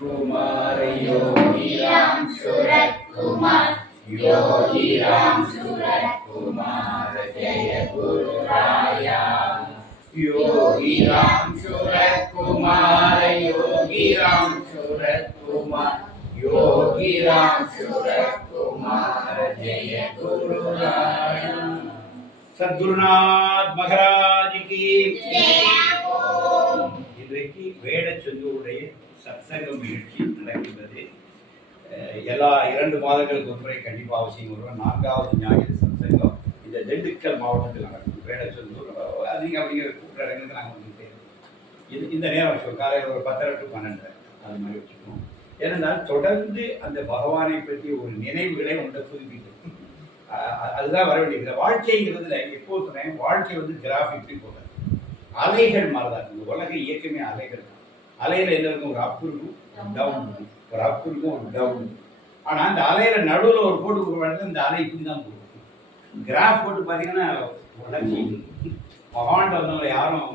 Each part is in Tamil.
कुमार योगी राम सूरत कुमार योगी राम सूरत कुमार जय गुरु राया योगी राम सूरत कुमार योगी राम सूरत कुमार योगी राम सूरत कुमार जय गुरु राया சத்குருநாத் மகாராஜ் கி இன்றைக்கு வேட சத்சங்க சத்சங்கம் நிகழ்ச்சி நடக்கின்றது எல்லா இரண்டு மாதங்களுக்கு ஒரு முறை கண்டிப்பாக அவசியம் வருவோம் நான்காவது ஞாயிறு சத்சங்கம் இந்த திண்டுக்கல் மாவட்டத்தில் நடக்கும். வேட அதிக அதிகம் அப்படிங்கிற கூப்பிட்ற இடங்களுக்கு நாங்கள் வந்துகிட்டே இருக்கோம். இது இந்த நேரம் வச்சுக்கோம் காலையில் ஒரு பத்தரை டு பன்னெண்டு. அது மாதிரி வச்சுருக்கோம் ஏனென்றால் தொடர்ந்து அந்த பகவானை பற்றி ஒரு நினைவுகளை உங்களை புதுப்பிக்கும். அதுதான் வர வேண்டியது. இந்த வாழ்க்கைங்கிறதுல எப்போ சொன்னேன்? வாழ்க்கை வந்து கிராஃபிக்லி போகாது அலைகள் மாறுதான். இந்த உலக இயக்கமே அலைகள் தான். அலையில என்ன இருக்கும்? ஒரு அப் இருக்கும் டவுன் இருக்கும். ஒரு அப் இருக்கும் ஒரு டவுன் இருக்கும். ஆனா அந்த அலையில நடுவில் ஒரு கோடு கொடுக்க இந்த அலை இப்படி தான் போகும் கிராஃப் போட்டு பார்த்தீங்கன்னா வளர்ச்சி. பகவான்கிட்ட வந்தவங்களை யாரும்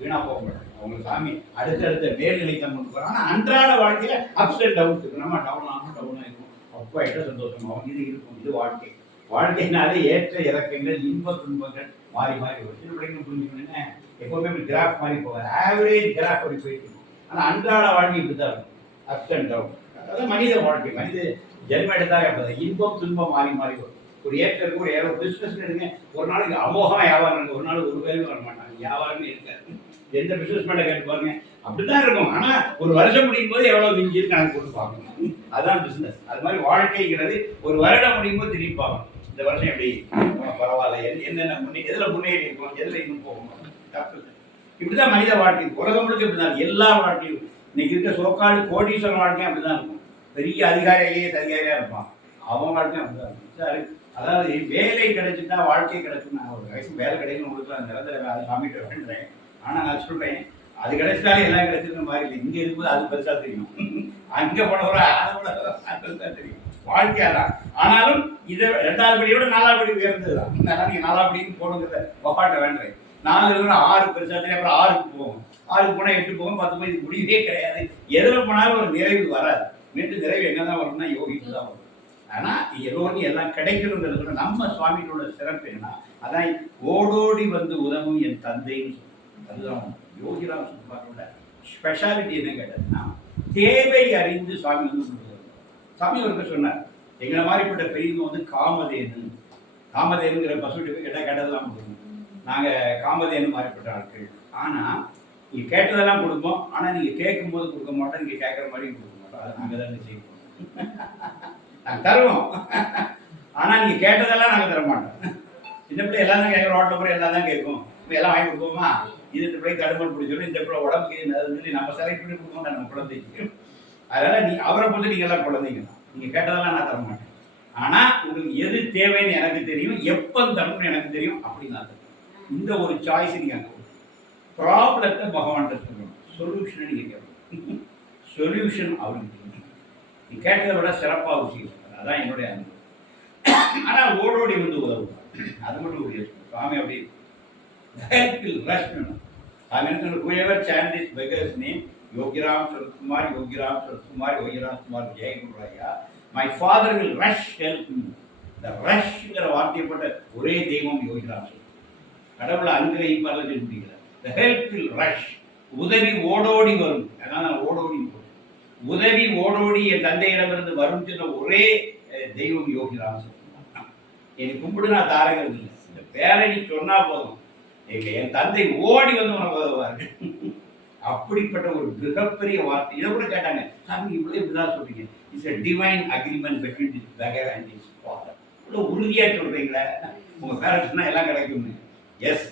வீணா போக மாட்டாங்க. அவங்க சாமி அடுத்தடுத்த மேல்நிலை தான் கொண்டு போகிறாங்க ஆனா அன்றாட வாழ்க்கையில அப்ஸ் அண்ட் டவுன்ஸ் இருக்கு நம்ம டவுன் ஆகும் டவுன் ஆகும் அப்பா எட்ட சந்தோஷமாகும் இது இருக்கும் இது வாழ்க்கை. வாழ்க்கையினாலே ஏற்ற இறக்கங்கள் இன்ப துன்பங்கள் மாறி மாறி வரும் சின்ன பிள்ளைங்க புரிஞ்சுக்கணும்னா எப்பவுமே கிராஃப் மாதிரி போகாது. ஆவரேஜ் கிராஃப் அப்படி போயிட்டு ஆனால் அன்றாட வாழ்க்கை இப்படி தான் இருக்கும். அப் அண்ட் டவுன் அதாவது மனித வாழ்க்கை மனித ஜென்ம எடுத்தாலே அப்படிதான். இன்பம் துன்பம் மாறி மாறி வரும். ஒரு ஏக்கர் கூட ஏதோ பிஸ்னஸ் எடுங்க ஒரு நாளைக்கு அமோகமாக வியாபாரம் ஒரு நாள் ஒரு பேரும் வர மாட்டாங்க. வியாபாரமே இருக்காது. எந்த பிஸ்னஸ் மேலே கேட்டு பாருங்க. அப்படிதான் இருக்கும். ஆனால் ஒரு வருஷம் முடியும் போது எவ்வளோ மிஞ்சி கணக்கு போட்டு பார்க்கணும். அதுதான் பிஸ்னஸ் அது மாதிரி வாழ்க்கைங்கிறது ஒரு வருடம் முடியும் போது திரும்பி பார்க்கணும். இந்த வருஷம் எப்படி? பரவாயில்ல. எது- என்னென்ன முன்னே எதில் முன்னேறி இருக்கோம்? எதில் இன்னும் போகணும்? தப்பு. இல்லை. இப்படிதான் மனித வாழ்க்கை உலகம் முழுக்க இப்படிதான் எல்லா வாழ்க்கையும் இன்னைக்கு இருக்க சோக்காடு கோடீஸ்வரன் வாழ்க்கையும் அப்படிதான் இருக்கும். பெரிய அதிகாரி ஐஏஎஸ் அதிகாரியா இருப்பான். அவன் வாழ்க்கையும் அப்படிதான் இருக்கும். சார் அதாவது வேலை கிடைச்சிட்டா வாழ்க்கை கிடைச்சும் நான் ஒரு வயசு வேலை கிடைக்கணும் உங்களுக்கு நிரந்தர வேலை. சாமிகிட்ட வேண்டேன் ஆனால் நான் சொல்றேன் அது கிடைச்சிட்டாலே எல்லாம் கிடைச்சிருந்த மாதிரி இல்லை. இங்கே இருக்கும்போது அது பெருசாக தெரியும். அங்கே போனவரா அதை விட அது பெருசா தெரியும். வாழ்க்கையாதான் ஆனாலும் இதை ரெண்டாவது படியோட நாலாவது படி உயர்ந்தது தான் நீங்க நாலாவது படிக்கு போகணுங்கிறத பப்பாட்ட வேண்டேன் நாலு இருக்கிற ஆறு பெருசா தெரியும் அப்புறம் ஆறுக்கு போகும் ஆறுக்கு போனால் எட்டு போகும் பத்து போய் இது முடியவே கிடையாது. எதில் போனாலும் ஒரு நிறைவு வராது. மீண்டும் நிறைவு என்ன தான் வரும்னா யோகிக்கு தான் வரும். ஆனால் எல்லோருக்கும் எல்லாம் கிடைக்கணுங்கிறது கூட நம்ம சுவாமிகளோட சிறப்பு என்ன அதான் ஓடோடி வந்து உதவும் என் தந்தைன்னு அதுதான் யோகிராம் சுப்பாரோட ஸ்பெஷாலிட்டி என்ன கேட்டதுன்னா தேவை அறிந்து சுவாமி வந்து கொடுக்குறாரு. சாமி ஒருத்தர் சொன்னார் எங்களை மாதிரிப்பட்ட பெரியவங்க வந்து காமதேனு. காமதேனுங்கிற பசுட்டு போய் கேட்டால் கேட்டதெல்லாம் கொடுக்கணும் நாங்கள் காமதேனு மாறிப்பட்ட ஆட்கள். ஆனால் நீங்கள் கேட்டதெல்லாம் கொடுப்போம். ஆனால் நீங்கள் கேட்கும்போது கொடுக்க மாட்டோம். நீங்கள் கேட்குற மாதிரியும் கொடுக்க மாட்டோம். அதை நாங்கள் தான் செய்வோம். நாங்கள் தருவோம். ஆனால் நீங்கள் கேட்டதெல்லாம் நாங்கள் தர மாட்டோம் சின்ன பிள்ளை எல்லாம் தான் கேட்குறோம். ரோட்டில் போய் எல்லாம் தான் கேட்கும் இப்போ எல்லாம் வாங்கி கொடுப்போமா? இது இந்த பிள்ளை தடுமல் பிடிச்சிடும் இந்த பிள்ளை உடம்புக்கு சொல்லி நம்ம செலக்ட் பண்ணி கொடுக்க நம்ம குழந்தைக்கு. அதனால் நீ அவரை பொறுத்து நீங்கள் எல்லாம் குழந்தைங்க தான். நீங்கள் கேட்டதெல்லாம் நான் தர மாட்டேன் ஆனால் உங்களுக்கு எது தேவைன்னு எனக்கு தெரியும். எப்போ தரணும்னு எனக்கு தெரியும். அப்படின்னு நான் தருவேன். இந்த ஒரு சாய்ஸ் நீங்கள் அங்கே ப்ராப்ளத்தை பகவான்கிட்ட சொல்லணும் சொல்யூஷனை நீங்கள் கேட்கணும் சொல்யூஷன் அவருக்கு நீ கேட்டதை விட சிறப்பாக விஷயம் அதான் என்னுடைய அனுபவம். ஆனால் ஓடோடி வந்து உதவும் அது மட்டும் ஒரு சுவாமி அப்படி ஹெல்பில் ரஷ் சாமி என்ன whoever சாண்டிஸ் beggars name Yogiram Sarathkumar Yogiram Sarathkumar Yogiram Kumar Jayagururaya my father will rush help the இந்த ரஷ்ங்கிற வார்த்தையை போட்ட ஒரே தெய்வம் யோகிராம் கடவுளை அனுகிரகிப்பார்ல சொல்ல முடியல த ஹெல்ப் வில் ரஷ் உதவி ஓடோடி வரும். அதனால் நான் ஓடோடி போட்டேன். உதவி ஓடோடி என் தந்தையிடமிருந்து வரும் சொன்ன ஒரே தெய்வம் யோகிராம் சரத் என்னை கும்பிடு நான் தாரகிறது இல்லை. இந்த பேரை நீ சொன்னா போதும். எங்க என் தந்தை ஓடி வந்து உனக்கு உதவுவாரு. அப்படிப்பட்ட ஒரு மிகப்பெரிய வார்த்தை. இதை கூட கேட்டாங்க சாமி இவ்வளவு இப்படிதான் சொல்றீங்க. It's a divine agreement between this beggar and his father. இவ்வளவு உறுதியா சொல்றீங்களே. உங்க பேரண்ட்ஸ்னா எல்லாம் கிடைக்கும்னு. Yes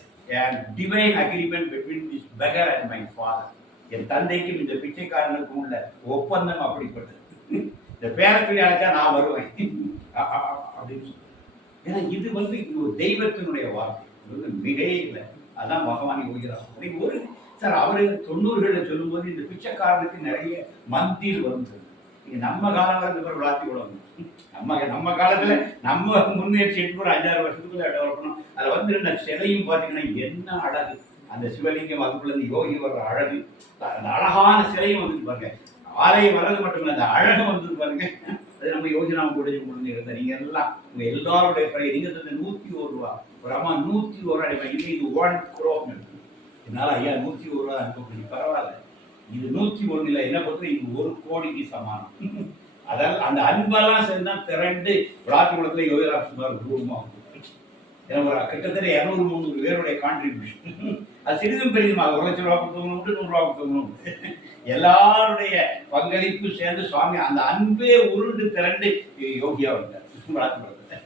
divine agreement between this beggar and my father என் தந்தைக்கும் இந்த பிச்சைக்காரனுக்கும் உள்ள ஒப்பந்தம் அப்படிப்பட்டது. இந்த பேரை அழைச்சா நான் வருவேன். அப்படின்னு சொல்லி ஏன்னா இது வந்து ஒரு தெய்வத்தினுடைய வார்த்தை. இது வந்து மிகையே இல்லை. அதான் பகவான் யோகிராம் ஒரு சார் அவரு தொண்ணூறுகளில் சொல்லும்போது இந்த பிச்சைக்காரனுக்கு நிறைய மந்தியில் வந்தது நம்ம காலம் வரது இந்த மாதிரி விளாத்தி நம்ம நம்ம காலத்துல நம்ம முன்னேற்றி எடுத்து ஒரு அஞ்சாறு வருஷத்துக்குள்ள டெவலப் பண்ணோம். அதுல வந்து இருந்த சிலையும் பார்த்தீங்கன்னா என்ன அழகு. அந்த சிவலிங்கம் அதுக்குள்ள இருந்து யோகி வர்ற அழகு. அந்த அழகான சிலையும் வந்து பாருங்க. ஆலயம் வர்றது மட்டும் இல்லை அந்த அழகும் வந்து பாருங்க. அது நம்ம யோஜனா கூட முடிஞ்சு இருந்த நீங்க எல்லாம் உங்க எல்லாருடைய பிறகு நீங்க தந்த நூத்தி ஒரு ரூபா. ஒரு அம்மா நூத்தி ஒரு ரூபா அடிப்பா இது இது ஒன் அப்படின்னு என்னால ஐயா நூத்தி ஒரு ரூபா அனுப்ப முடியும். பரவாயில்ல. இது நூத்தி ஒண்ணுல என்ன பொறுத்த இது ஒரு கோடிக்கு சமானம். அதாவது அந்த அன்பெல்லாம் சேர்ந்தா திரண்டு திரண்டு விளாட்டுக்குளத்துல யோகா சுமார் ரூபமாக எனக்கு ஒரு கிட்டத்தட்ட இரநூறு முந்நூறு பேருடைய கான்ட்ரிபியூஷன் அது சிறிதும் பெரிதுமா ஒரு லட்சம் ரூபா கொடுத்தவங்களும் உண்டு நூறு ரூபா கொடுத்தவங்க உண்டு. எல்லாருடைய பங்களிப்பு சேர்ந்து சுவாமி அந்த அன்பே உருண்டு திரண்டு யோகியா வந்தார். விளாட்டுக்குளத்துல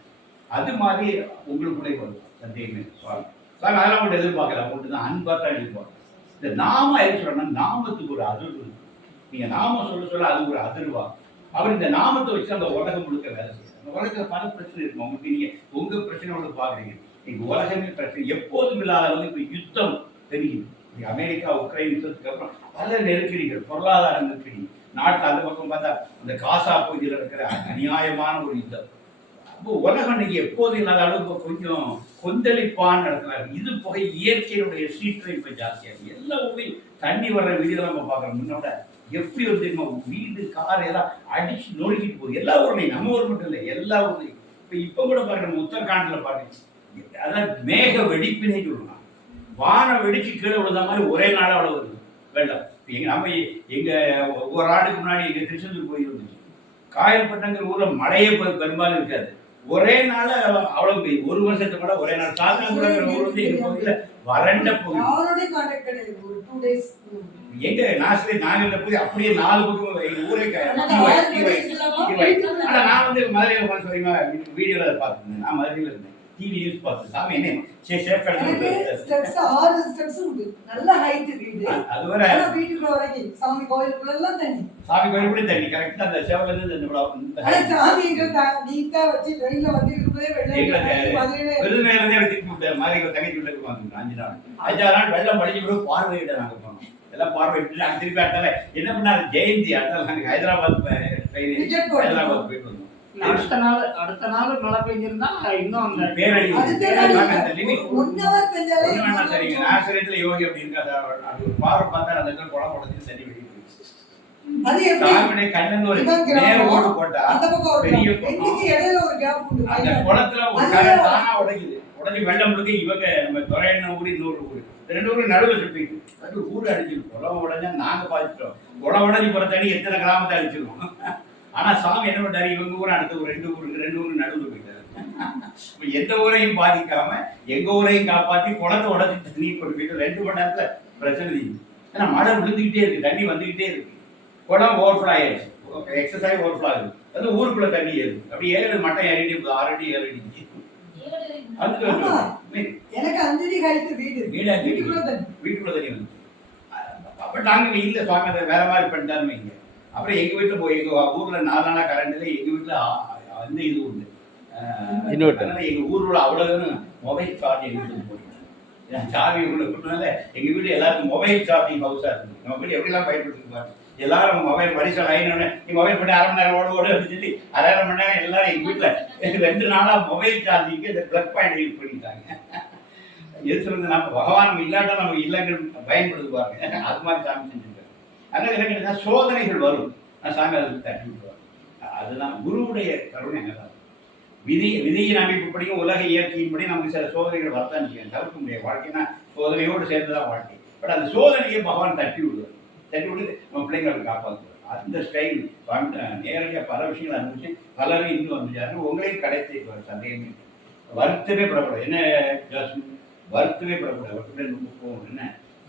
அது மாதிரி உங்களுக்குள்ளே வரும். சந்தேகமே சுவாமி. சுவாமி அதெல்லாம் கூட எதிர்பார்க்கல. அவங்கள்ட்ட தான் அன்பா தான் எதிர்பார்க்கலாம் இந்த நாம எது சொல்றேன்னா நாமத்துக்கு ஒரு அதிர்வு. நீங்க நாம சொல்ல சொல்ல அது ஒரு அதிர்வா. அவர் இந்த நாமத்தை வச்சு அந்த உலகம் முழுக்க வேலை செய்யறாங்க அந்த உலகத்துல பல பிரச்சனை இருக்கும் உங்களுக்கு நீங்க உங்க பிரச்சனையோட பாக்குறீங்க. நீங்க உலகமே பிரச்சனை. எப்போதும் இல்லாத அளவுக்கு இப்ப யுத்தம் தெரியுது. அமெரிக்கா உக்ரைன் யுத்தத்துக்கு அப்புறம் பல நெருக்கடிகள் பொருளாதார நெருக்கடி. நாட்டில் அந்த பக்கம் பார்த்தா அந்த காசா பகுதியில் இருக்கிற அநியாயமான ஒரு யுத்தம். உலகம் இன்னைக்கு எப்போது இல்லாத அளவுக்கு கொஞ்சம் கொந்தளிப்பான நடத்துறாரு. இது போக இயற்கையினுடைய சீற்றம் இப்போ ஜாஸ்தியாக இருக்கு எல்லா ஊரையும் தண்ணி வர்ற வீடியோ நம்ம பார்க்குறோம். முன்னோட எப்படி வந்து தெரியுமா வீடு கார் எல்லாம் அடிச்சு நொறுக்கிட்டு போகுது. எல்லா ஊர்லையும் நம்ம ஊர் மட்டும் இல்லை எல்லா ஊர்லையும். இப்போ இப்போ கூட பாருங்க உத்தரகாண்டில் உத்தரகாண்ட்ல பாருங்க. அதான் மேக வெடிப்பினே சொல்லலாம் வானம் வெடிச்சு கீழே விழுந்த மாதிரி ஒரே நாள் அவ்வளோ வருது வெள்ளம். எங்க நம்ம எங்க ஒரு ஆண்டுக்கு முன்னாடி எங்க திருச்செந்தூர் போய் இருந்துச்சு காயல்பட்டங்கிற ஊர்ல மழையே பெரும்பாலும் இருக்காது. ஒரே நாள் அவ்வளவு ஒரு வருஷத்துக்கு கூட ஒரே நாள் சாத்தனங்குளங்கிற ஊர் வந்து எங்க பகுதியில வறண்ட பகுதி எங்க? நாசிலே நாகல்ல போய் அப்படியே நாலு பக்கம் எங்க ஊரே ஆனா நான் வந்து மதுரையில உட்காந்து சொல்றீங்க வீடியோல அதை பார்த்துருந்தேன் நான் மதுரையில இருந்தேன். டிவி நியூஸ் பார்த்து சாமி என்ன? சரி சேஃப் எனக்கு ஸ்டெப்ஸ் ஆறு ஸ்டெப்ஸ் உண்டு. நல்ல ஹைட் வீடு. அது வர வீட்டுக்குள்ள வரைக்கும் சாமி கோயிலுக்குள்ள எல்லாம் தண்ணி. சாமி கோயில் கூட தண்ணி கரெக்டா அந்த சேவல இருந்து இந்த ஆனா height. சாமி எங்க நீட்டா வச்சு ட்ரெயின்ல வந்து இருக்கும்போதே வெள்ளம் மதுரையில விருதுநகர்ல இருந்து எடுத்துட்டு விட்ட மாதிரி ஒரு தங்கச்சி வீட்டுக்கு வந்தோம் அஞ்சு நாள். அஞ்சாறு நாள் வெள்ளம் படிச்சு கூட பார்வையிட நாங்க போனோம். எல்லாம் பார்வையிட்டு நாங்க திருப்பி அடுத்தால என்ன பண்ணாரு? ஜெயந்தி அடுத்தால நாங்க ஹைதராபாத் ட்ரெயின் ஹைதராபாத் போயிட்டு அடுத்த நாள் அடுத்த நாள் மழை பெஞ்சிருந்தா இன்னும் அந்த பேரடி சரிங்க. நாசரேத்துல யோகி அப்படி இருக்காது. அது ஒரு பார்வை பார்த்தா அந்த இடத்துல குளம் உடச்சு தண்ணி வெளியே போயிடுச்சு. அது எப்படி? சாமியுடைய கண்ணன் ஒரு இதான் கிராமம். நேர் ஓடு போட்டா அந்த பக்கம் ஒரு பெரிய gap. ரெண்டுக்கு இடையில ஒரு கேப் உண்டு? அந்த வயல்ல. குளத்துல ஒரு கரை தானா உடைக்குது. உடனே வெள்ளம் முழுக்க இவங்க நம்ம துறையண்ண ஊர் இன்னொரு ஊர். ரெண்டு ஊரும் நடுவில் சுற்றிட்டு அது ஊர் அடிச்சிடும் குளம் உடஞ்சா நாங்க பாதிச்சிட்டோம். குளம் உடஞ்சி போற தண்ணி எத்தனை கிராமத்தை அடிச்சிருவோம் ஆனா சாமி என்ன பண்ணாரு இவங்க ஊர் அடுத்த ஊர் ரெண்டு ஊருக்கு ரெண்டு ஊருக்கு நடுவில் போயிட்டாரு. எந்த ஊரையும் பாதிக்காம எங்க ஊரையும் காப்பாத்தி குளத்தை உடச்சி தண்ணி கொண்டு போயிட்டு ரெண்டு மணி நேரத்துல பிரச்சனை தீருது. ஏன்னா மழை விழுந்துகிட்டே இருக்கு தண்ணி வந்துகிட்டே இருக்கு. குளம் ஓவர்ஃப்ளோ ஆயிடுச்சு. எக்ஸசைஸ் ஓவர்ஃப்ளோ ஆகுது. அது ஊருக்குள்ள தண்ணி ஏறுது. அப்படி ஏறுது மட்டை ஏறிட்டு போகுது. ஆறு அடி ஏழு அடி. அது ஆமா. எனக்கு அஞ்சடி ஹைட் வீடு. வீடா வீடு வீட்டுக்குள்ள தண்ணி. வீட்டுக்குள்ள தண்ணி வந்து. அப்ப நாங்க இல்ல சுவாமி வேற மாதிரி பண்ணிட்டாருன்னு வைங்க அப்புறம் எங்க வீட்டுல போய் எங்க ஊர்ல நாலு நாளா கரண்ட் இல்லை எங்க வீட்டுல வந்து இது உண்டு. அஹ், Inverter. அதனால எங்க ஊர்ல அவ்வளவு மொபைல் சார்ஜ் எங்க வீட்டுல போட்டு சாவி உள்ள கொடுத்தனால எங்க வீடு எல்லாருக்கும் மொபைல் சார்ஜிங் ஹவுஸா இருக்கு நம்ம வீடு எப்படிலாம் பயன்படுத்தி பாருங்க எல்லாரும் மொபைல் வரிசை லைன் நீ மொபைல் பண்ணி அரை மணி நேரம் ஓடு ஓடு அப்படின்னு சொல்லி அரை அரை மணி நேரம் எல்லாரும் எங்க வீட்டுல ரெண்டு நாளா மொபைல் சார்ஜிங்க்கு இந்த பிளக் பாயிண்ட் யூஸ் பண்ணிட்டாங்க. எது சொல்றது நம்ம பகவான் இல்லாட்டா நம்ம இல்லங்கள் பயன்படுத்துவாங்க அது மாதிரி சாமி செஞ்சுருக்காரு அங்கே என்ன என்ன சோதனைகள் வரும். நான் சாமி அதுக்கு தட்டி விட்டுருவாங்க அதுதான் குருவுடைய கருணை என்னதான் விதி விதியின் அமைப்புப்படியும் உலக இயற்கையின்படி நமக்கு சில சோதனைகள் வரத்தான் செய்யும். தவிர்க்க முடியாது. வாழ்க்கைனா சோதனையோடு சேர்ந்து தான் வாழ்க்கை. பட் அந்த சோதனையை பகவான் தட்டி விடுவார். தட்டி விட்டு நம்ம பிள்ளைங்களை காப்பாற்றுவார் அந்த ஸ்டைல் நேரடியாக பல விஷயங்கள் அனுபவிச்சு பலரும் இன்னும் வந்துச்சாரு உங்களையும் கிடைத்து சந்தேகமே வருத்தமே படக்கூடாது. என்ன ஜாஸ்மின்? வருத்தமே படக்கூடாது. வருத்தமே ரொம்ப போகும் என்ன?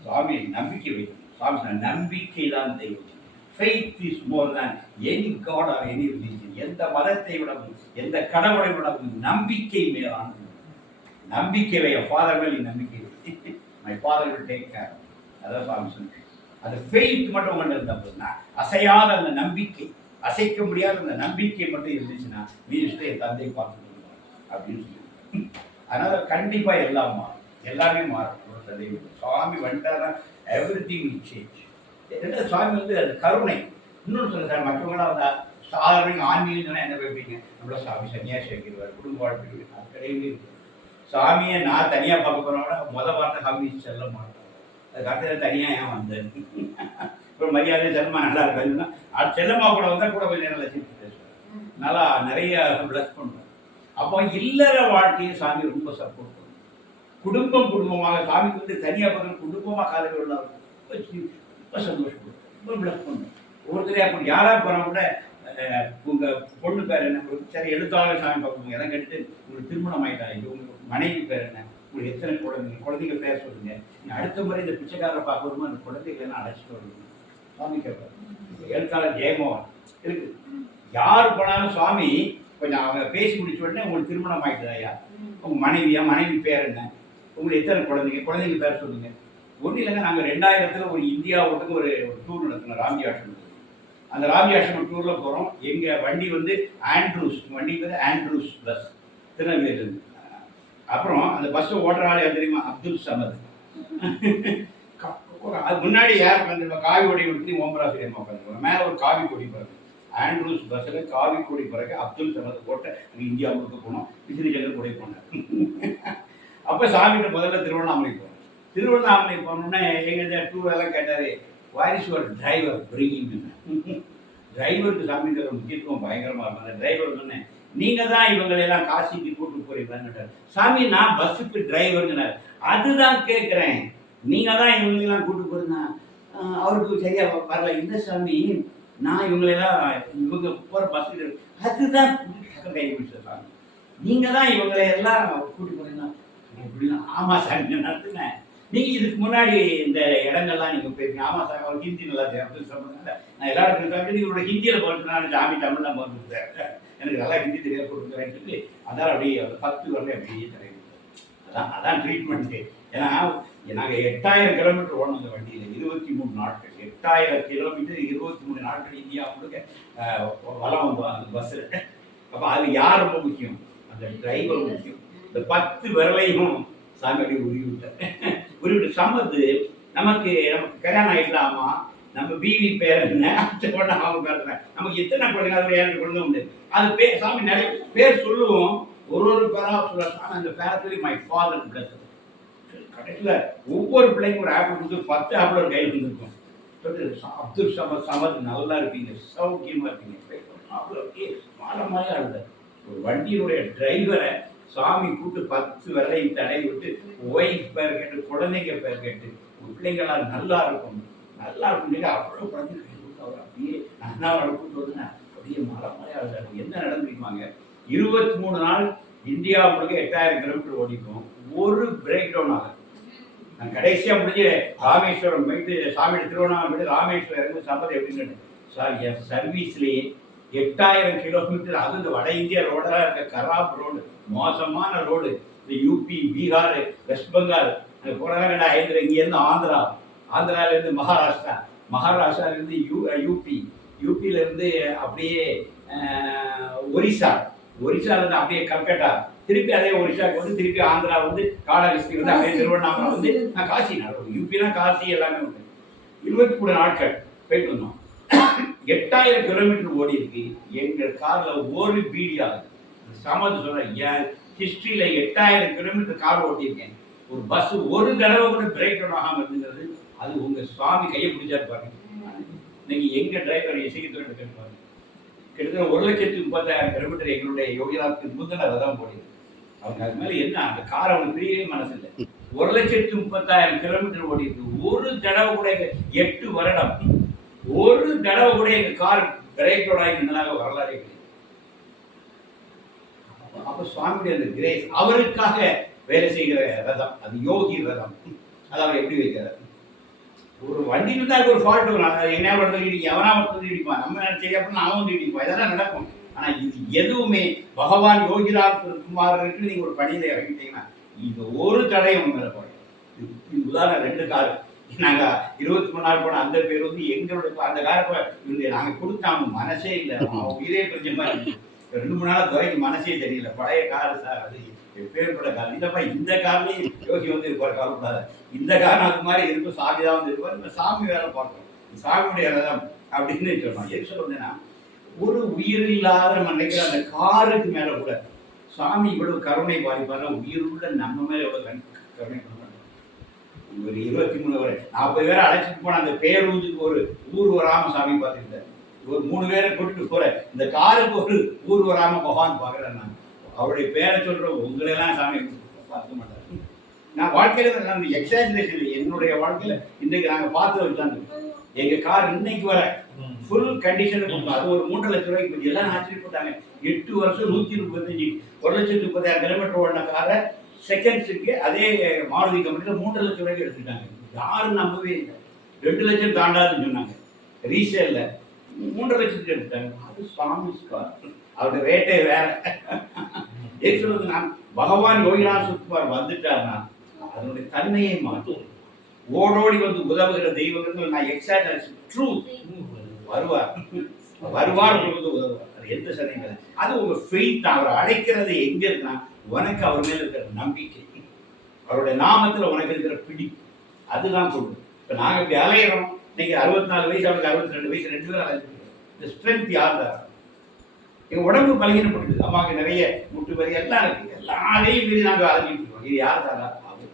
சுவாமி நம்பிக்கை வைக்கணும். சுவாமி நம்பிக்கை தான் தெய்வம். Faith is more than any god or any religion எந்த மதத்தை விடவும் எந்த கடவுளை விடவும் நம்பிக்கை மேலானது. நம்பிக்கையை என் ஃபாதர் மேல் நீ நம்பிக்கை my father will take care அதான் சுவாமி சொன்னேன் அது ஃபெய்த் மட்டும் கொண்டு இருந்தா அசையாத அந்த நம்பிக்கை அசைக்க முடியாத அந்த நம்பிக்கை மட்டும் இருந்துச்சுன்னா மீனிஸ்டர் என் தந்தை பார்த்துட்டு அப்படின்னு சொல்லி அதனால கண்டிப்பாக எல்லாம் மாறும். எல்லாமே மாறும். சந்தேகம் சுவாமி வந்துட்டாரா எவ்ரி திங் வில் சேஞ்ச் என்ன சுவாமி வந்து அது கருணை. இன்னொன்று சொல்ல சார் மற்றவங்களாம் வந்தா சாதாரண ஆன்மீகம் சொன்னா என்ன வைப்பீங்க நம்மள சாமி சன்னியாசி வைக்கிறவர் குடும்ப வாழ்க்கை அது கிடையவே சாமியை நான் தனியா பார்க்க போறவங்க முத வார்த்தை சாமி செல்ல மாட்டேன் அதுக்கு அடுத்தது தனியா ஏன் வந்தேன்? ஒரு மரியாதை செல்லம்மா நல்லா இருக்காங்கன்னா அது செல்லம்மா கூட வந்தால் கூட கொஞ்சம் நல்லா சிரிச்சு பேசுவார். நல்லா நிறைய பிளஸ் பண்ணுவார். அப்போ இல்லற வாழ்க்கையை சாமி ரொம்ப சப்போர்ட் குடும்பம் குடும்பமாக சாமி கும்பிட்டு தனியாக பார்க்கணும் குடும்பமாக காலையில் உள்ள ரொம்ப ரொம்ப சந்தோஷப்படும் ரொம்ப பிளஸ் பண்ணும் ஒருத்தரே அப்படி யாராக போனால் கூட உங்கள் பொண்ணு பேர் என்ன? உங்களுக்கு சரி எழுத்தாளர் சாமி பார்க்கணும். எல்லாம் கேட்டுட்டு உங்களுக்கு திருமணம் ஆயிட்டா இது மனைவி பேர் என்ன? உங்களுக்கு எத்தனை குழந்தைங்க? குழந்தைங்க பேர் சொல்லுங்க. நீ அடுத்த முறை இந்த பிச்சைக்காரரை பார்க்கணுமோ? அந்த குழந்தைகளை அழைச்சிட்டு வரணும். சுவாமி கேட்பார் எழுத்தாளர் ஜெயமோகன். இருக்கு. யார் போனாலும் சுவாமி கொஞ்சம் அவங்க பேசி முடிச்ச உடனே உங்களுக்கு திருமணம் ஆகிட்டதாயா உங்கள் மனைவியா? மனைவி பேர் என்ன? உங்களுக்கு எத்தனை குழந்தைங்க? குழந்தைங்க பேர் சொல்லுங்க. ஒன்றும் இல்லைங்க நாங்கள் ரெண்டாயிரத்தில் ஒரு இந்தியா ஒட்டுக்கு ஒரு டூர் நடத்தினோம் ராம்ஜி ஆசிரமத்துக்கு அந்த ராம்ஜி ஆசிரமம் டூரில் போகிறோம் எங்கள் வண்டி வந்து ஆண்ட்ரூஸ் வண்டி வந்து ஆண்ட்ரூஸ் பஸ் திருநெல்வேலிருந்து அப்புறம் அந்த பஸ்ஸை ஓட்டுற ஆள் யார் தெரியுமா? அப்துல் சமத். அது முன்னாடி யார் உட்காந்துருப்பா காவி கொடி கொடுத்து ஓமராசி அம்மா உட்காந்துருப்பாங்க மேலே ஒரு காவி கொடி பிறகு ஆண்ட்ரூஸ் பஸ்ஸில் காவி கொடி பிறகு அப்துல் சமத் போட்ட அங்கே இந்தியா முழுக்க போனோம் விசிறி ஜெகன் கொடி போனார். அப்போ சாமிகிட்ட முதல்ல திருவண்ணாமலை போனோம். திருவண்ணாமலை போனோன்னே எங்கள் டூர் எல்லாம் கேட்டார் வாரிஸ் ஒரு டிரைவர் பிரிங்கிங் டிரைவருக்கு சாமிங்கிற முக்கியத்துவம் பயங்கரமாக இருக்கும் அந்த டிரைவர் சொன்னேன் நீங்கள் தான் இவங்களெல்லாம் காசிக்கு கூட்டு போறீங்களான்னு கேட்டார். சாமி நான் பஸ்ஸுக்கு டிரைவருங்கிறார் அதுதான் கேட்குறேன் நீங்கள் தான் இவங்களெல்லாம் கூட்டு போறீங்க. அவருக்கு சரியா வரல. இந்த சாமி? நான் இவங்களெல்லாம் இவங்க போகிற பஸ்ஸுக்கு அதுதான் கை சாமி. நீங்கள் தான் இவங்களை எல்லாம் கூட்டு போறீங்க. அப்படின்னா ஆமாம் சார் நான் நடத்துனேன் நீங்கள் இதுக்கு முன்னாடி இந்த இடங்கள்லாம் நீங்கள் போயிருக்கீங்க. ஆமாம் சார் அவர் ஹிந்தி நல்லா தெரியும். அப்படின்னு சொன்னதுனால நான் எல்லா இடத்துல சாமி இவரோட ஹிந்தியில் போட்டுனாலும் சாமி தமிழ் நம்ம போட்டு எனக்கு நல்லா ஹிந்தி தெரியாது கொடுக்குறேன்னு சொல்லி அதனால் அப்படியே ஒரு பத்து வரல அப்படியே தரேன் அதான் அதான் ட்ரீட்மெண்ட்டு ஏன்னா நாங்கள் எட்டாயிரம் கிலோமீட்டர் ஓடணும் அந்த வண்டியில். இருபத்தி மூணு நாட்கள். எட்டாயிரம் கிலோமீட்டர் இருபத்தி மூணு நாட்கள் இந்தியா முழுக்க வளம் வந்தோம் அந்த பஸ்ஸில் அப்போ அது யார் ரொம்ப முக்கியம்? அந்த டிரைவர் முக்கியம். இந்த பத்து விரலையும் சாமி அப்படியே உருவி விட்டார் உருவி விட்டு நமக்கு நமக்கு கல்யாணம் ஆகிடலாமா நம்ம பிவி பேர் என்ன? அடுத்த அவங்க பேர் நமக்கு எத்தனை குழந்தைங்க அதில் ஏழு குழந்தை உண்டு? அது பேர் சாமி நிறைய பேர் சொல்லுவோம். ஒரு ஒரு பேரா சொல்ல சாமி அந்த பேரத்துல மை ஃபாதர் கத்து கடைசியில் ஒவ்வொரு பிள்ளைக்கும் ஒரு ஆப்பிள் கொடுத்து பத்து ஆப்பிள் ஒரு கையில் வந்துருக்கும் அப்துல் சமத் சமத் நல்லா இருப்பீங்க. சௌக்கியமாக இருப்பீங்க. அவ்வளோ மாலமாயே அழுத ஒரு வண்டியினுடைய டிரைவரை சாமி கூட்டு பத்து வரை தடை விட்டு ஒய்ஃப் பேர் கேட்டு குழந்தைங்க பேர் கேட்டு உங்க பிள்ளைங்களாம் நல்லா இருக்கும். நல்லா இருக்கும். நீங்க அவ்வளோ குழந்தைங்க அவர் அப்படியே நல்லா கூப்பிட்டு வந்து அப்படியே மாலமாயே அழுதாரு என்ன நடந்துருக்குவாங்க இருபத்தி மூணு நாள் இந்தியா முழுக்க எட்டாயிரம் கிலோமீட்டர் ஓடிக்கும் ஒரு பிரேக் டவுன் ஆகும் நான் கடைசியா முடிஞ்சு ராமேஸ்வரம் போயிட்டு சாமி திருவண்ணாமலை போயிட்டு ராமேஸ்வரம் இறங்கும் சம்பதம் எப்படின்னு சார் என் சர்வீஸ்லேயே எட்டாயிரம் கிலோமீட்டர் அது இந்த வட இந்தியா ரோடெல்லாம் இருக்க கராப் ரோடு மோசமான ரோடு. இந்த யூபி பீகார் வெஸ்ட் பெங்கால். அங்கே போனாங்க ஐந்து இங்கேருந்து ஆந்திரா. ஆந்திராலேருந்து மகாராஷ்டிரா. மகாராஷ்டிராலேருந்து யூ யூபி யூபியிலேருந்து அப்படியே ஒரிசா. ஒரிசாலேருந்து அப்படியே கல்கட்டா. திருப்பி அதே ஒரிசாக்கு வந்து திருப்பி ஆந்திரா வந்து காடகஸ்தி வந்து அப்படியே காசி. திருவண்ணாமலை வந்து நான் காசி நான் யூபினா காசி எல்லாமே உண்டு. இருபத்தி மூணு நாட்கள். போயிட்டு வந்தோம். எட்டாயிரம் கிலோமீட்டர் ஓடி இருக்கு எங்க கார்ல ஒரு பீடி ஆகுது. சமத்து சொல்கிறேன் என் ஹிஸ்டரியில எட்டாயிரம் கிலோமீட்டர் கார் ஓட்டியிருக்கேன். ஒரு பஸ் ஒரு தடவை கூட பிரேக் டவுன் ஆகாம இருந்துங்கிறது அது உங்க சுவாமி கையை பிடிச்சாரு பாருங்க. இன்னைக்கு எங்க டிரைவர் இசைக்கத்துறை கேட்பாரு கிட்டத்தட்ட ஒரு லட்சத்தி முப்பத்தாயிரம் கிலோமீட்டர் எங்களுடைய யோகிதாவுக்கு முந்தின ரதம் போடுது அவங்க அது மேலே என்ன அந்த கார் அவங்க பிரியவே மனசு இல்லை ஒரு லட்சத்தி முப்பத்தாயிரம் கிலோமீட்டர் ஓடி ஒரு தடவை கூட எங்கள் எட்டு வருடம் ஒரு தடவை கூட எங்க கார் பிரேக் டவுன் ஆகி கிடையாது வரலாறு அப்ப சுவாமியுடைய அந்த கிரேஸ் அவருக்காக வேலை செய்கிற ரதம் அது யோகி ரதம். அது அவர் எப்படி வைக்கிறார்? ஒரு வண்டி இருந்தா ஒரு ஃபால்ட் வரும். என்ன வந்து இடிக்கும். எவனா வந்து இடிப்பான். நம்ம நினைச்சே அப்படின்னா அவன் வந்து இடிப்பான் இதெல்லாம் நடக்கும். ஆனா இது எதுவுமே பகவான் யோகிராஜ் குமாரருக்கு நீங்க ஒரு பணியில இறங்கிட்டீங்கன்னா இது ஒரு தடையும் உங்களை உதாரணம் ரெண்டு கார் நாங்க இருபத்தி மூணு நாள் போன அந்த பேர் வந்து எங்களுடைய அந்த காரை இவங்க நாங்க கொடுத்தாங்க மனசே இல்லை. உயிரே பிரிஞ்ச மாதிரி. ரெண்டு மூணு நாள் துறைக்கு மனசே தெரியல. பழைய கார் சார் அது பேர்பட கார் இல்லைப்பா இந்த கார்லேயும் யோகி வந்து இருப்பார் கவலைப்படாத. இந்த கார் அது மாதிரி இருக்கும் சாமி தான் வந்து இருப்பார். இந்த சாமி வேலை பார்க்கணும். சாமியுடைய ரதம் அப்படின்னு சொல்லலாம் எது சொல்ல வந்தேன்னா ஒரு உயிர் இல்லாத நம்ம நினைக்கிற அந்த காருக்கு மேலே கூட சாமி இவ்வளவு கருணை பாதிப்பாரு உயிருள்ள நம்ம மேலே எவ்வளோ கண்- கருணை பண்ணுவாங்க ஒரு இருபத்தி மூணு வரை நாற்பது பேரை அழைச்சிட்டு போன அந்த பேருந்துக்கு ஒரு ஊர் வராமல் சாமி பார்த்துக்கிட்டார். ஒரு மூணு பேரை கூட்டிட்டு போற. இந்த காருக்கு ஒரு ஊர் வராம பகவான் பார்க்குறேன் நான். அவருடைய பேரை சொல்ற உங்களெல்லாம் சாமி பார்க்க மாட்டார். நான் வாழ்க்கையில நான் எக்ஸாஜினேஷன் என்னுடைய வாழ்க்கையில இன்னைக்கு நாங்க பார்த்து வச்சாங்க எங்க கார் இன்னைக்கு வர ஃபுல் கண்டிஷன் கொடுத்தோம் அது ஒரு மூன்று லட்சம் ரூபாய்க்கு. எல்லாம் ஆச்சரியப்பட்டாங்க. எட்டு வருஷம் நூத்தி முப்பத்தஞ்சு ஒரு லட்சத்தி முப்பதாயிரம் கிலோமீட்டர் ஓடின காரை செகண்ட்ஸுக்கு அதே மாருதி கம்பெனியில் மூன்று லட்சம் ரூபாய்க்கு எடுத்துட்டாங்க. யாரும் நம்பவே இல்லை. ரெண்டு லட்சம் தாண்டாதுன்னு சொன்னாங்க. ரீசேல்ல மூன்று லட்சத்துக்கு எடுத்துட்டாங்க. அது சாமி கார் அவருடைய ரேட்டே வேற. ஏன் சொல்றது? நான் பகவான் யோகிநாத் சுத்துவார் வந்துட்டார்னா அதனுடைய தன்மையை மாற்றும். ஓடோடி வந்து உதவுகிற தெய்வங்கள் நான் எக்ஸாக்ட் ட்ரூ வருவார். வருவார் உங்களுக்கு உதவுவார். அது எந்த சந்தேகம் அது உங்க ஃபெய்த் அவர் அழைக்கிறது எங்க இருக்குன்னா உனக்கு அவர் மேல இருக்கிற நம்பிக்கை. அவருடைய நாமத்துல உனக்கு இருக்கிற பிடி அதுதான் கொண்டு இப்ப நாங்க இப்படி அலையிறோம். இன்னைக்கு அறுபத்தி நாலு வயசு அவனுக்கு அறுபத்தி ரெண்டு வயசு ரெண்டு பேரும் இந்த ஸ்ட்ரென்த் யார் தான்? எங்கள் உடம்பு பலகீனப்பட்டது. அம்மாவுக்கு நிறைய முட்டு வலி எல்லாம் இருக்குது எல்லாரையும் மீறி நாங்கள் அலைஞ்சிட்டு இருக்கோம். இது யார் தாரா அவர்.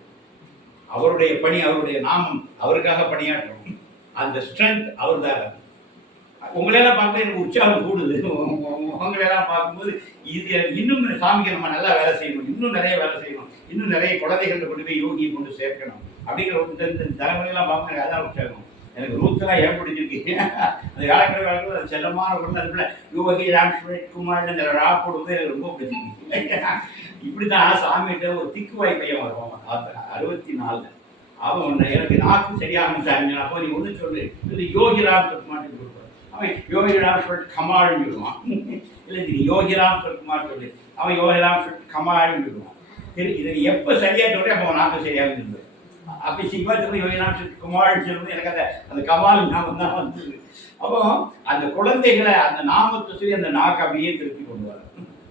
அவருடைய பணி அவருடைய நாமம் அவருக்காக பணியாற்றுறோம் அந்த ஸ்ட்ரென்த் அவர் தாரா உங்களெல்லாம் பார்க்கும்போது எனக்கு உற்சாகம் கூடுது. உங்க- உங்களெல்லாம் பார்க்கும்போது இது இன்னும் சாமிக்கு நம்ம நல்லா வேலை செய்யணும். இன்னும் நிறைய வேலை செய்யணும். இன்னும் நிறைய குழந்தைகள் கொண்டு போய் யோகியை கொண்டு சேர்க்கணும். அப்படிங்கிற ஒரு இந்த தலைமுறையெல்லாம் பார்க்க அதான் உற்சாகம். எனக்கு ரூத்தெல்லாம் ஏன் பிடிச்சிருக்கு. அந்த வியாழக்கிழமை காலத்தில் அது செல்லமான குழந்தை அதுக்குள்ள யுவகி ராம்ஸ்வரே குமார் அந்த ரா போடுவது எனக்கு ரொம்ப பிடிச்சிருக்கு. இப்படிதான் சாமிகிட்ட ஒரு திக்குவாய் பையன் வருவான். அறுபத்தி நாலில் அவன் ஒன்று எனக்கு நாக்கு சரியாகும் சாமி அப்போ நீ ஒன்று சொல்லு. இது யோகிராம் சுக்குமார் கொடுப்பான் அவன் யோகிராம் சொல்லிட்டு கமாள்னு சொல்லுவான். இல்லை நீ யோகிராம் சுக்குமார் சொல்லு. அவன் யோகிராம் சொல்லிட்டு கமாள்னு சொல்லுவான். சரி இதை எப்போ சரியாக சொல்கிறேன் அப்போ உன் நாக்கு சரியாக இருந்தது அப்படி சிவாஜி கமால்னு சொல்லும்போது எனக்கு அந்த அந்த கமால் நாமம் தான் வந்தது. அப்போ அந்த குழந்தைகளை அந்த நாமத்தை சொல்லி அந்த நாக்கு அப்படியே திருப்பி கொண்டு வர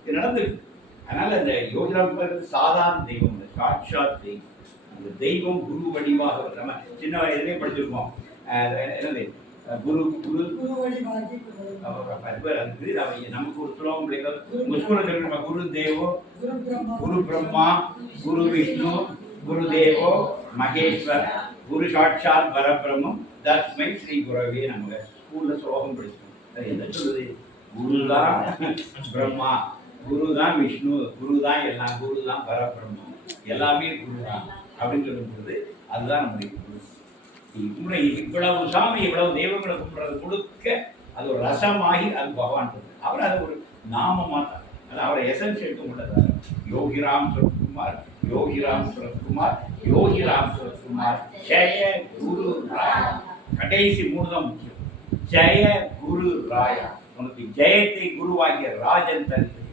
இது நடந்திருக்கு அதனால இந்த யோகிராம் சாதாரண தெய்வம் இல்லை. சாட்சாத் தெய்வம். அந்த தெய்வம் குரு வடிவாக. நம்ம சின்ன வயதிலே படிச்சிருக்கோம் அஹ் என்னது? குரு குரு. நமக்கு ஒரு ஸ்லோகம் கிடையாது உங்க ஸ்கூல்ல சொல்லிருக்கோம் குரு தேவோ குரு பிரம்மா குரு விஷ்ணு குருதேவோ மகேஸ்வர குரு சாட்சாத் பரபிரமம் தஸ்மை ஸ்ரீ குரவே நமக. ஸ்கூல்ல ஸ்லோகம் படிச்சோம் என்ன சொல்லுது குரு தான் பிரம்மா குரு தான் விஷ்ணு குரு தான் எல்லாம் குரு தான் பரபிரம்மம் எல்லாமே குரு தான் அப்படின்னு சொல்லும்போது அதுதான் நம்முடைய குரு. இவ்வளவு இவ்வளவு சாமி இவ்வளவு தெய்வங்களை கும்பிட்றது கொடுக்க அது ஒரு ரசமாகி அது பகவான் கொடுத்தார். அவர் அது ஒரு நாமமாக தான் அது அவரை எசன்ஸ் எடுக்க முடியாது யோகிராம் சுரத்குமார் யோகிராம் சுரத்குமார் யோகிராம் சுரத்குமார் ஜெய குரு ராயா. கடைசி மூணு தான் முக்கியம். ஜெய குரு ராயா. உனக்கு ஜெயத்தை குருவாகிய ராஜன் தருகிறது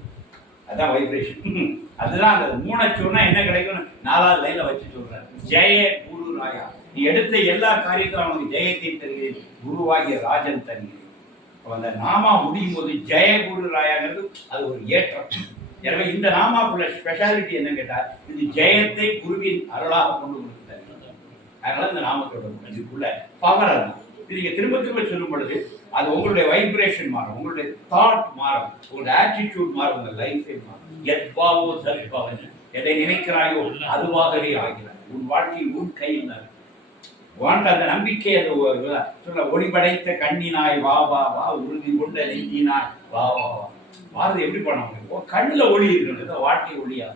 அதான் வைப்ரேஷன் அதுதான் அந்த மூணை சொன்னா என்ன கிடைக்கும் நாலாவது லைன்ல வச்சு சொல்றாரு. ஜெய குரு ராயா. நீ எடுத்த எல்லா காரியத்திலும் அவனுக்கு ஜெயத்தை தருகிறேன் குருவாகிய ராஜன் தருகிறேன் அந்த நாமா முடியும் போது ஜெய குரு ராயாங்கிறது அது ஒரு ஏற்றம். எனவே இந்த நாமாக்குள்ள ஸ்பெஷாலிட்டி என்ன கேட்டா இது ஜெயத்தை குருவின் அருளாக கொண்டு கொடுத்தார் அதனால இந்த நாமத்தோட இதுக்குள்ள பவர் அதான் இது நீங்க திரும்ப திரும்ப சொல்லும் பொழுது அது உங்களுடைய வைப்ரேஷன் மாறும் உங்களுடைய தாட் மாறும் உங்களுடைய ஆட்டிடியூட் மாறும் உங்க லைஃபே மாறும். எத்வாவோ தர்பாவன் எதை நினைக்கிறாயோ அதுவாகவே ஆகிறார். உன் வாழ்க்கையில் உன் கையில் தான் வாழ்ந்த அந்த நம்பிக்கை அது சொல்ல ஒளிபடைத்த கண்ணினாய் வா வா வா உறுதி கொண்ட நெஞ்சினாய் வா வா வா. பாரதி எப்படி பண்ண முடியும் கண்ணில் கண்ணுல ஒளி இருக்கிறது வாழ்க்கை ஒளியா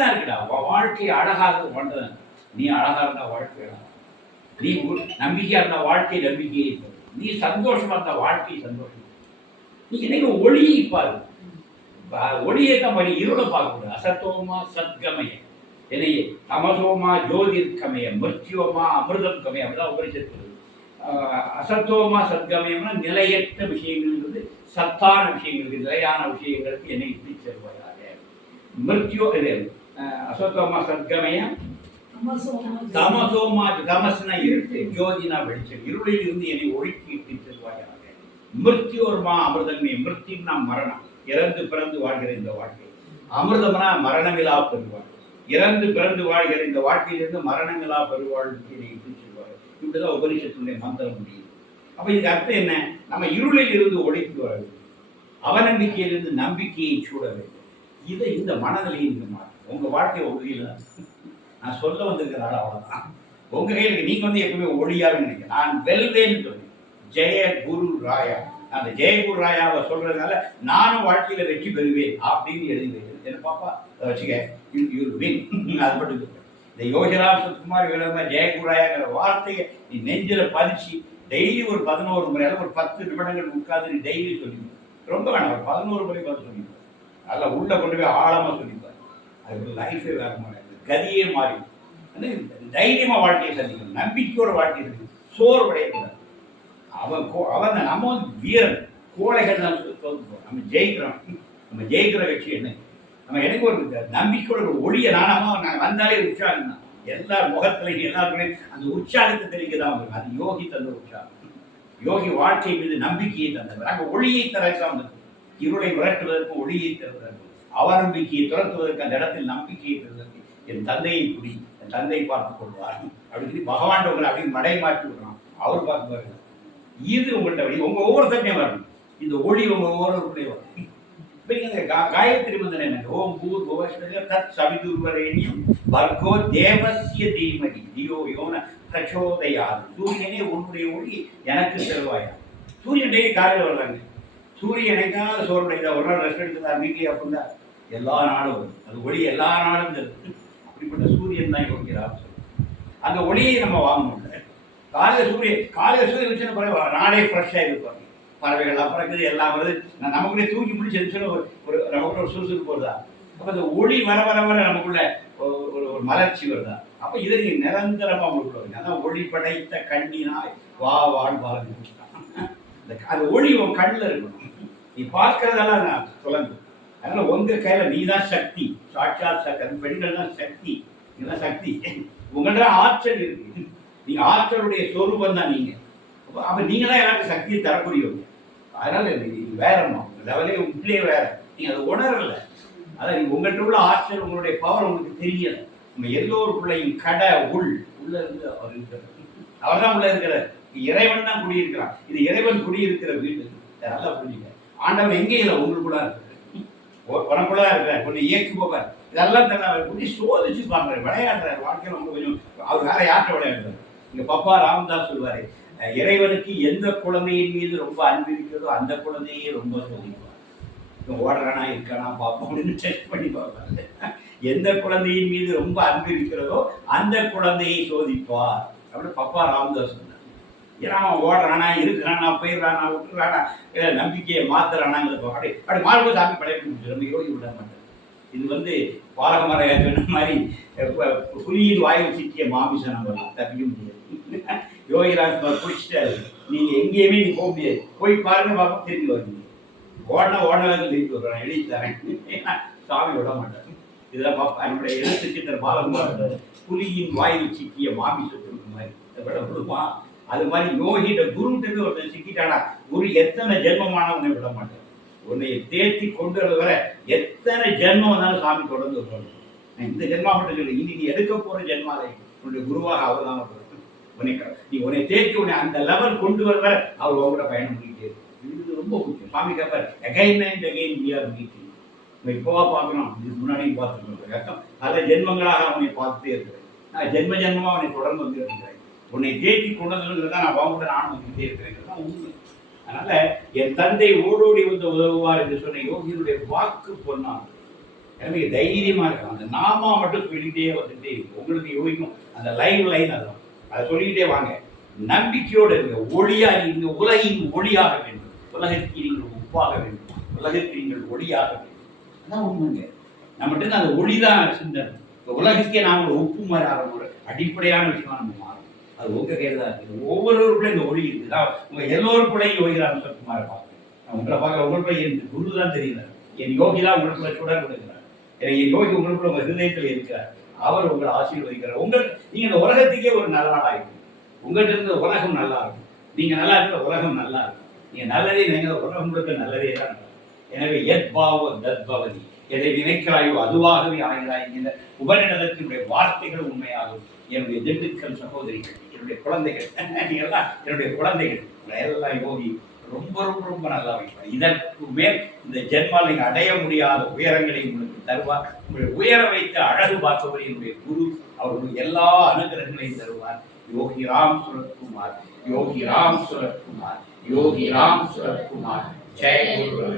தான் இருக்குடா. வாழ்க்கை அழகாக தான் நீ அழகா இருந்தா வாழ்க்கை நீ நம்பிக்கையாக இருந்தால் வாழ்க்கை நம்பிக்கையே நீ சந்தோஷமா இருந்தால் வாழ்க்கை சந்தோஷம். நீ என்னைக்கு ஒளியை பாரு. ஒளியை தான் பண்ணி இருளை பார்க்கக்கூடாது. அசத்தோமா சத்கமய. என்னையே தமசோமா ஜோதிர்கமய மிருத்யோமா அமிர்தம் கமய அப்படிதான் உபரிசத்து அசத்தோமா சத்கமயம்னா நிலையற்ற விஷயங்கள்ன்றது சத்தான விஷயங்களுக்கு நிலையான விஷயங்களுக்கு என்னை இப்படி செல்வதாக மிருத்யோ இது அசத்தோமா சத்கமயம் தமசோமா தமசுனா இருட்டு ஜோதினா வெளிச்சம் இருளில் இருந்து என்னை ஒழுக்கி இட்டு செல்வாயாக மிருத்யோர்மா அமிர்தமே மிருத்தின்னா மரணம் இறந்து பிறந்து வாழ்கிற இந்த வாழ்க்கை அமிர்தம்னா மரணமிலா பெறுவாள் இறந்து பிறந்து வாழ்கிற இந்த வாழ்க்கையிலிருந்து மரணமிலா பெறுவாள் என்னை இட்டு இப்படிதான் உபனிஷத்துடைய மந்திரம் முடியும் அப்ப இதுக்கு அர்த்தம் என்ன? நம்ம இருளில் இருந்து ஒழித்து வர வேண்டும் அவநம்பிக்கையிலிருந்து நம்பிக்கையை சூட வேண்டும். இதை இந்த மனநிலையை இந்த மாற்றம். உங்க வாழ்க்கை உறுதியில் நான் சொல்ல வந்திருக்கிற ஆள் அவ்வளோதான் உங்க கையில் நீங்க வந்து எப்பவுமே ஒளியாக நினைக்கிறேன் நான் வெல்வேன்னு சொன்னேன். ஜெய குரு ராயா. அந்த ஜெயகுரு ராயாவை சொல்றதுனால நானும் வாழ்க்கையில வெற்றி பெறுவேன் அப்படின்னு எழுதி வைக்கிறேன். என்ன பாப்பா அதை வச்சுக்க யூ வின் அது மட்டும் இந்த யோகிராம் சுகுமார் விளம்ப ஜெயகுராயங்கிற வார்த்தையை நீ நெஞ்சில் பதிச்சு டெய்லி ஒரு பதினோரு முறை ஒரு பத்து நிமிடங்கள் உட்கார்ந்து நீ டெய்லி சொல்லிக்கணும் ரொம்ப வேணாம் ஒரு பதினோரு முறை பார்த்து சொல்லிக்கணும் நல்லா உள்ள கொண்டு போய் ஆழமாக சொல்லிப்பார். அது லைஃபே வேற மாதிரி கதியே மாறி. தைரியமாக வாழ்க்கையை சந்திக்கணும் நம்பிக்கையோட வாழ்க்கை இருக்கு சோறு உடையக்கூடாது அவன் கோ- அவன் நம்ம வந்து வீரன். கோழைகள் தான் நம்ம ஜெயிக்கிறோம். நம்ம ஜெயிக்கிற கட்சி என்ன? நம்ம எனக்கு ஒரு நம்பிக்கையோட ஒரு ஒளிய நானாம நாங்கள் வந்தாலே உற்சாகம் தான் எல்லா முகத்திலையும் எல்லாருக்குமே அந்த உற்சாகத்தை தெரிவிக்க தான் அது யோகி தந்த உற்சாகம். யோகி வாழ்க்கை மீது நம்பிக்கையை தந்தவர். அங்கே ஒளியை தரத்தான் வந்தது. இருளை விரட்டுவதற்கு ஒளியை தருவதற்கு அவநம்பிக்கையை துரத்துவதற்கு அந்த இடத்தில் நம்பிக்கையை தருவதற்கு என் தந்தையை குடி என் தந்தை பார்த்துக் கொள்வார். அப்படின்னு சொல்லி பகவான் உங்களை அப்படின்னு மடை மாற்றி விடுறான். அவர் பார்த்து இது உங்கள்கிட்ட வழி. உங்க ஒவ்வொருத்தருமே வரணும் இந்த ஒளி உங்க ஒவ்வொருவருக்குள்ளே வரும். காயத்ரி மந்திரம் என்ன ஓம் பூர் புவஸ்வர தத் சவிதுர்வரேணியம் வர்க்கோ தேவசிய தீமகி தியோ யோன பிரச்சோதயாது. சூரியனே உன்னுடைய ஒளி எனக்கு செல்வாயா? சூரியன் டெய்லி காலையில் வர்றாங்க. சூரியன் என்னைக்காவது சோர்வுடையதா ஒரு நாள் ரெஸ்ட் எடுத்ததா வீட்லயே அப்படின்னா எல்லா நாளும் வரும். அது ஒளி எல்லா நாளும் தருது அப்படிப்பட்ட சூரியன் தான் கொடுக்கிறார் அந்த ஒளியை நம்ம வாங்க முடியல. காலையில் சூரியன் காலையில் சூரியன் வச்சுன்னு பிறகு நாளே ஃப்ரெஷ்ஷாக இருப்பாங்க. பறவைகள்லாம் பறக்குது எல்லாம் வருது. நான் நமக்குள்ளே தூக்கி முடிச்சு ஒரு ஒரு நமக்குள்ள ஒரு சுறுசுறுப்பு வருதா? அப்போ அந்த ஒளி வர வர வர நமக்குள்ள ஒரு ஒரு ஒரு மலர்ச்சி வருதா? அப்போ இதை நீங்கள் நிரந்தரமாக உங்களுக்குள்ள வருங்க அதான் ஒளி படைத்த கண்ணினாய் வா வாழ்வாங்க இந்த அந்த ஒளி உன் கண்ணில் இருக்கணும். நீ பார்க்கறதெல்லாம் நான் சொல்லுங்க அதனால உங்க கையில நீ தான் சக்தி. சாட்சாத் சக்தி அந்த பெண்கள் தான் சக்தி. நீதான் சக்தி. உங்கள்கிட்ட ஆற்றல் இருக்கு. நீங்க ஆற்றலுடைய சொரூபம் தான் நீங்க. அப்ப- நீங்க தான் எனக்கு சக்தியை தரக்கூடியவங்க. அதனால நீங்க வேறம்மா லெவலே உங்களே வேற. நீங்கள் அதை உணரல. அதான் நீங்கள் உங்கள்கிட்ட உள்ள ஆற்றல் உங்களுடைய பவர் உங்களுக்கு தெரியல. நம்ம எல்லோருக்குள்ளையும் கடை உள் உள்ள இருந்து அவர் இருக்கிறார். அவர் தான் உள்ள இருக்கிறார். இறைவன் தான் குடியிருக்கிறான். இது இறைவன் குடியிருக்கிற வீடு. நல்லா புரிஞ்சுங்க. ஆண்டவன் எங்கே இல்லை உங்களுக்குள்ள இருக்கிறார்? உ- உனக்குள்ள இருக்கிறார். கொஞ்சம் இயக்கி போவார். இதெல்லாம் தன்னை அவர் கொஞ்சம் சோதிச்சு பார்க்குறாரு விளையாடுறாரு. வாழ்க்கையில் ரொம்ப கொஞ்சம் அவர் வேற யார்கிட்ட விளையாடுறாரு இங்கே பப்பா ராமதாஸ் சொல்லுவார் இறைவனுக்கு எந்த குழந்தையின் மீது ரொம்ப அன்பு இருக்கிறதோ அந்த குழந்தையே ரொம்ப சோதிப்பார் இவன் ஓடுறானா இருக்கானா பார்ப்போம் அப்படின்னு செக் பண்ணி பார்ப்பாரு. எந்த குழந்தையின் மீது ரொம்ப அன்பு இருக்கிறதோ அந்த குழந்தையை சோதிப்பார். அப்படின்னு பப்பா ராம்தாஸ் சொன்னார். ஏன்னா அவன் ஓடுறானா இருக்கிறானா போயிடுறானா விட்டுறானா நம்பிக்கையை மாத்துறானாங்கிறது அப்படி அப்படி மாறுபோது சாமி படைப்பு நம்ம யோகி விட மாட்டார். இது வந்து பாலகமரையா சொன்ன மாதிரி புலியின் வாயு சிக்கிய மாமிசம் நம்ம தப்பிக்க முடியாது. யோகிராஜ் பிடிச்சிட்டாரு நீங்க எங்கேயுமே நீ போக முடியாது. போய் பாருங்க பார்ப்போம் திரும்பி வருவீங்க ஓடனா ஓடனா திரும்பி வருவான் எழுதி தரேன் ஏன்னா, சாமி விட மாட்டார். இதெல்லாம் பார்ப்பா என்னுடைய எழுத்து சித்தர் பாலகுமார் புலியின் வாயில் சிக்கிய மாமிசத்துக்கு மாதிரி. இதை விட விடுமா? அது மாதிரி யோகிட்ட குருகிட்ட ஒருத்தன் சிக்கிட்டானா? குரு எத்தனை ஜென்மமானவனை விட மாட்டார். உன்னை தேர்த்தி கொண்டு வர வர எத்தனை ஜென்மம் வந்தாலும் சாமி தொடர்ந்து வருவார். நான் இந்த ஜென்மா மட்டும் சொல்லி இனி நீ எடுக்க போற ஜென்மாலை உன்னுடைய குருவாக அவர் தான் உன்னை நீ உன்னை தேக்கி உன்னை அந்த லெவல் கொண்டு வர வர அவர் உங்களோட பயணம் பண்ணிக்கிட்டே இது ரொம்ப முக்கியம். சாமி கேட்பார் again and again we are meeting நம்ம இப்போவா பார்க்கணும் இதுக்கு முன்னாடியும் பார்த்துருக்கோம் பல ஜென்மங்களாக அவனை பார்த்துட்டே இருக்கிறேன். நான் ஜென்ம ஜென்மமாக அவனை தொடர்ந்து வந்துட்டு இருக்கிறேன். உன்னை தேக்கி கொண்டு வந்ததுங்கிறத நான் அவங்க நானும் வந்துட்டே இருக்கிறேன் தான் உண்மை. அதனால என் தந்தை ஓடோடி வந்து உதவுவார் என்று சொன்ன யோகியனுடைய வாக்கு பொன்னாங்க எனவே தைரியமா இருக்கும் அந்த நாமா மட்டும் சொல்லிக்கிட்டே வந்துட்டே இருக்கும் உங்களுக்கு யோகிக்கும் அந்த லைவ் லைன் அதான் அதை சொல்லிக்கிட்டே வாங்க. நம்பிக்கையோடு இருங்க. ஒளியாக இருங்க. உலகின் ஒளியாக வேண்டும். உலகத்தில் நீங்கள் உப்பாக வேண்டும். உலகத்தில் நீங்கள் ஒளியாக வேண்டும். அதான் உண்மைங்க. நம்மகிட்ட அந்த ஒளி தான் சிந்தனை. இந்த உலகத்துக்கே நாம் ஒரு உப்பு மாதிரி ஆகிற ஒரு அடிப்படையான விஷயமா நம்ம மாறும். அது உங்க கையில் தான் இருக்குது. ஒவ்வொருவருக்குள்ள இந்த ஒளி இருக்குது. தான் உங்கள் எல்லோருக்குள்ளையும் யோகிராம் சத்குமாரை பார்க்கிறேன் நான் உங்களை பார்க்குற உங்களுக்குள்ள என் குரு தான் தெரியல என் யோகி தான் உங்களுக்குள்ள சுடர் கொடுக்கிறார். என் யோகி உங்களுக்குள்ள உங்கள் ஹிருதயத்தில் இருக்கிறார். அவர் உங்களை ஆசீர்வதிக்கிறார். உங்கள் நீங்க இந்த உலகத்துக்கே ஒரு நல்ல நாளாக இருக்கும் உங்கள்கிட்ட இருந்த உலகம் நல்லா இருக்கும். நீங்க நல்லா இருக்கிற உலகம் நல்லா இருக்கும். நீங்க நல்லதே நினைக்கிற உலகம் முழுக்க நல்லதே தான் எனவே எத்பாவோ தத்பவதி. எதை நினைக்கிறாயோ அதுவாகவே ஆகிறாய் என்கிற உபநிடதத்தினுடைய வார்த்தைகள் உண்மையாகும். என்னுடைய திண்டுக்கல் சகோதரிகள் என்னுடைய குழந்தைகள் நீங்க எல்லாம் என்னுடைய குழந்தைகள். எல்லாம் யோகி. ரொம்ப ரொம்ப ரொம்ப நல்லா வைப்பார். இதற்கு மேல் இந்த ஜென்மால் நீங்கள் அடைய முடியாத உயரங்களை உங்களுக்கு தருவார். உங்களை உயர வைத்து அழகு பார்ப்பவர் என்னுடைய குரு. அவர்களுக்கு எல்லா அனுகிரகங்களையும் தருவார். யோகி ராம் சுரத்குமார் யோகி ராம் சுரத்குமார் யோகி ராம் சுரத்குமார் ஜெய குரு.